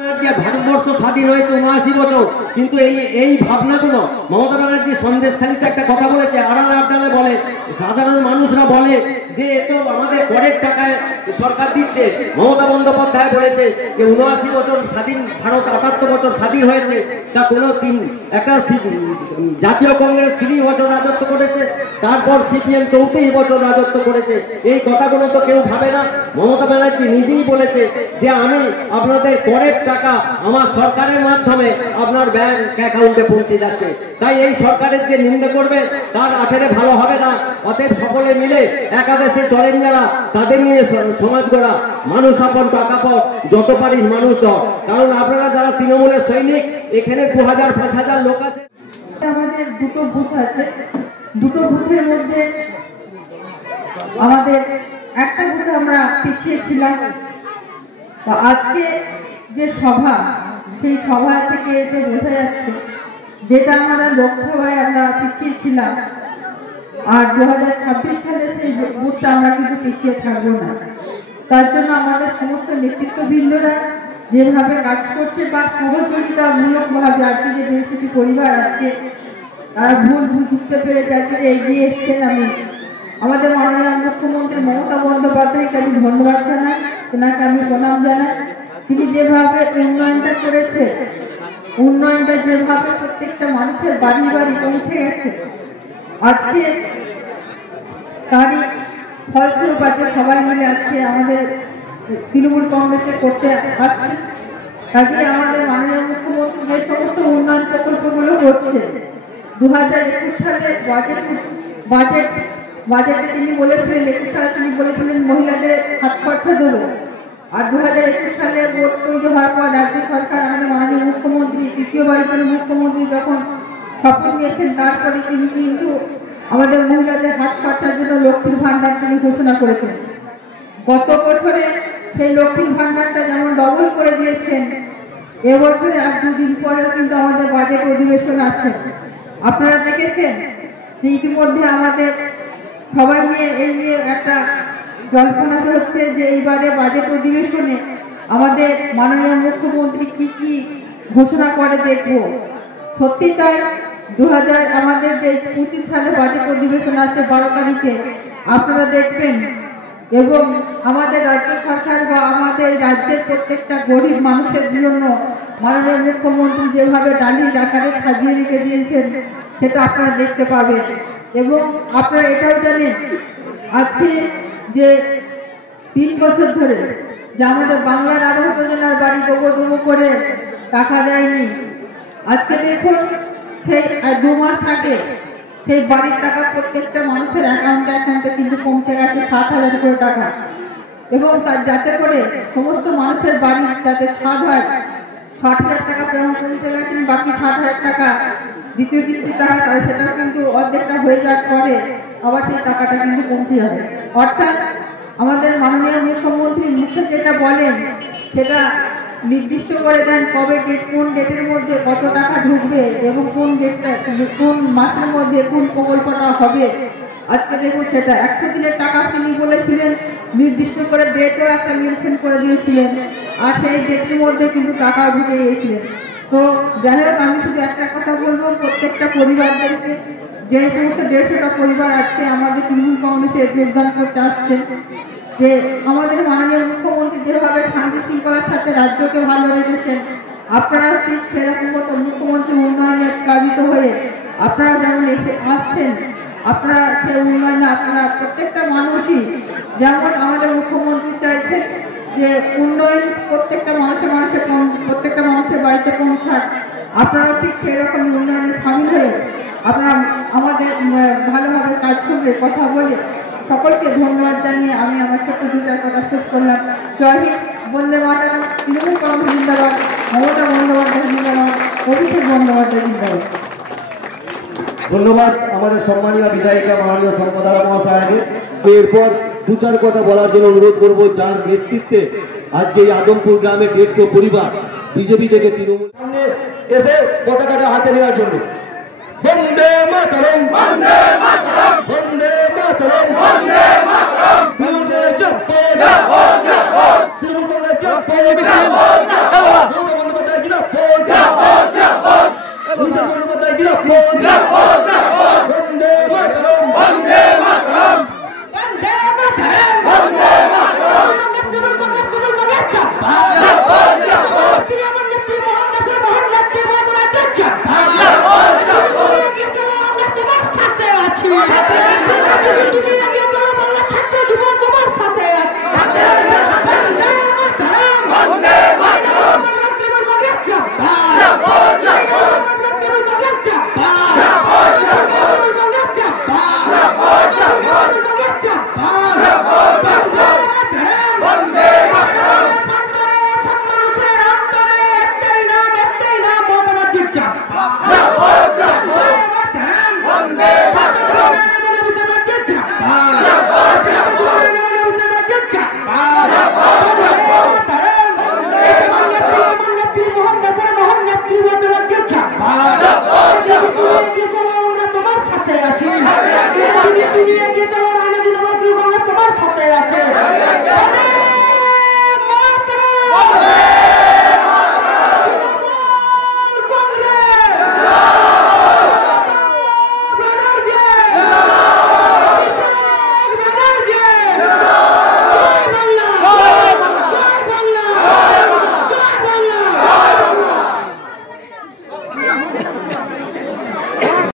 ভারতবর্ষ স্বাধীন হয়েছে 79 বছর, কিন্তু এই ভাবনাগুলো মমতা ব্যানার্জি সন্দেশখালিতে একটা কথা বলেছে, আড়ালে আড়ালে বলে, সাধারণ মানুষরা বলে যে এ তো আমাদের করের টাকায় সরকার দিচ্ছে। মমতা বন্দ্যোপাধ্যায় বলেছে যে 79 বছর স্বাধীন ভারত, 78 বছর স্বাধীন হয়েছে, তা কোনো একটা জাতীয় কংগ্রেস 30 বছর রাজত্ব করেছে, তারপর সিপিএম 34 বছর রাজত্ব করেছে। এই কথাগুলো তো কেউ ভাবে না। মমতা ব্যানার্জি নিজেই বলেছে যে আমি আপনাদের করের টাকা আমার সরকারের মাধ্যমে আপনার ব্যাংক অ্যাকাউন্টে পৌঁছে যাচ্ছে। তাই এই সরকারের যে নিন্দা করবে তার আঠেরে ভালো হবে না। অতএব সকলে মিলে একাদেশে চলেন যারা, তাদের নিয়ে সমাজ গড়া, মানুষ আপন টাকা পর, যত পারিস মানুষ ধর। কারণ আপনারা যারা তৃণমূলের সৈনিক, এখানে 2000-5000 লোক আছে। আমাদের দুটো বুথ আছে, দুটো বুথের মধ্যে আমাদের একটা বুথে আমরা পিছিয়ে ছিলাম। আজকে যে সভা, সেই সভা থেকে এতে বোঝা যাচ্ছে যেটা আমরা লোকসভায় আমরা পিছিয়ে ছিলাম, আর 2026 সালে সেই বুথটা আমরা কিন্তু পিছিয়ে থাকবো না। তার জন্য আমাদের সমস্ত নেতৃত্ববৃন্দরা যেভাবে কাজ করছে বা সহযোগিতামূলকভাবে আজকে যে বৃহস্পতি পরিবার আজকে তারা ভুল বুঝতে পেরে যাতে এগিয়ে এসছেন, আমি আমাদের মাননীয় মুখ্যমন্ত্রী মমতা বন্দ্যোপাধ্যায়কে আমি ধন্যবাদ জানাই, তেনাকে আমি প্রণাম জানাই। তিনি যেভাবে উন্নয়নটা করেছে, উন্নয়নটা যেভাবে প্রত্যেকটা মানুষের বাড়ি বাড়ি পৌঁছে গেছে, আজকে তারই ফলস্বরূপ আজকে সবাই মিলে আজকে আমাদের তৃণমূল কংগ্রেসে করতে আসছে। কাজে আমাদের মাননীয় মুখ্যমন্ত্রী যে সমস্ত উন্নয়ন প্রকল্পগুলো করছে, 2021 সালে বাজেটে তিনি বলেছিলেন, 21 সালে তিনি বলেছিলেন মহিলাদের হাত খরচা দেবো। আর 2021 সালে ভোট তৈরি হওয়ার পর রাজ্য সরকার আমাদের মাননীয় মুখ্যমন্ত্রী তৃতীয়বারের জন্য মুখ্যমন্ত্রী যখন শপথ নিয়েছেন, তারপরে তিনি কিন্তু আমাদের মহিলাদের হাত খরচার জন্য লক্ষ্মীর ভান্ডার তিনি ঘোষণা করেছেন। গত বছরে সেই লক্ষ্মীর ভান্ডারটা যেমন ডবল করে দিয়েছেন, এবছরে আর 2 দিন পরে কিন্তু আমাদের বাজেট অধিবেশন আছে। আপনারা দেখেছেন যে ইতিমধ্যে আমাদের সবাই নিয়ে এই নিয়ে একটা জল্পনা হচ্ছে যে এইবারে বাজেট অধিবেশনে আমাদের মাননীয় মুখ্যমন্ত্রী কি কি ঘোষণা করে দেখব। সত্যি তাই, আমাদের যে 25 সালে বাজেট অধিবেশন আছে 12 তারিখে, আপনারা দেখবেন। এবং আমাদের রাজ্য সরকার বা আমাদের রাজ্যের প্রত্যেকটা গরিব মানুষের জন্য মাননীয় মুখ্যমন্ত্রী যেভাবে ডালির আকারে সাজিয়ে রেখে দিয়েছেন, সেটা আপনারা দেখতে পাবেন। এবং আপনারা এটাও জানেন আজকে যে 3 বছর ধরে যে আমাদের বাংলার আবাস যোজনার বাড়ি দেবো করে টাকা দেয়নি, আজকে দেখুন সেই 2 মাস আগে সেই বাড়ির টাকা প্রত্যেকটা মানুষের অ্যাকাউন্টে কিন্তু পৌঁছে গেছে 7,000 করে টাকা। এবং তার যাতে করে সমস্ত মানুষের বাড়ি যাতে ছাদ হয়, 60,000 টাকা পেমেন্ট পৌঁছে গেছেন, বাকি 60,000 টাকা দ্বিতীয় কিস্তি টাকা পায়, সেটাও কিন্তু অর্ধেকটা হয়ে যাওয়ার পরে আবার সেই টাকাটা কিন্তু পৌঁছে যাবে। অর্থাৎ আমাদের মাননীয় মুখ্যমন্ত্রী মুখে যেটা বলেন সেটা নির্দিষ্ট করে দেন, কবে কোন ডেটের মধ্যে কত টাকা ঢুকবে এবং কোন মাসের মধ্যে কোন প্রকল্পটা হবে। আজকে দেখুন সেটা 100 দিনের টাকা তিনি বলেছিলেন, নির্দিষ্ট করে ডেটও একটা মেনশন করে দিয়েছিলেন, আর সেই ডেটের মধ্যে কিন্তু টাকা ঢুকে গিয়েছিলেন। তো যাই হোক, আমি শুধু একটা কথা বলবো, প্রত্যেকটা পরিবারদেরকে, যে সমস্ত 150টা পরিবার আজকে আমাদের তৃণমূল কংগ্রেসে যোগদান করতে আসছেন, যে আমাদের মাননীয় মুখ্যমন্ত্রী যেভাবে শান্তি শৃঙ্খলার সাথে রাজ্যকে ভালো রেখেছেন, আপনারা ঠিক সেরকম মতো মুখ্যমন্ত্রী উন্নয়নে প্লাবিত হয়ে আপনারা যেমন এসে আসছেন, আপনারা সেই উন্নয়নে আপনারা প্রত্যেকটা মানুষই যেমন আমাদের মুখ্যমন্ত্রী চাইছেন যে উন্নয়ন প্রত্যেকটা মানুষের বাড়িতে পৌঁছায়, আপনারাও ঠিক সেরকম উন্নয়নে সামিল হয়ে আপনারা আমাদের ভালোভাবে কাজ করলে, কথা বলে। সকলকে ধন্যবাদ জানিয়ে আমি আমার ছোট্ট 2-4 কথা শেষ করলাম। জয় হিন্দ, বন্দে মাতরম, তৃণমূল কংগ্রেস জিন্দাবাদ, মমতা বন্দ্যোপাধ্যায় জিন্দাবাদ, অভিষেক বন্দ্যোপাধ্যায় জিন্দাবাদ। ধন্যবাদ আমাদের সম্মানীয় বিধায়িকা মাননীয় সম্পাদক মহাশয়কে। এরপর 2-4 কথা বলার জন্য অনুরোধ করবো, যার নেতৃত্বে আজকে এই আদমপুর গ্রামে 150 পরিবার বিজেপি থেকে তৃণমূল সামনে এসে পতাকাটা হাতে নেওয়ার জন্য। বন্দে মাতরম, বন্দে মাতরম, বন্দে মাতরম, বন্দে মাতরম, তৃণমূলের জয়, জয়, জয়, তৃণমূলের জয়, জয়, জয়। তিনি আমার নেত্রী মহাত্মা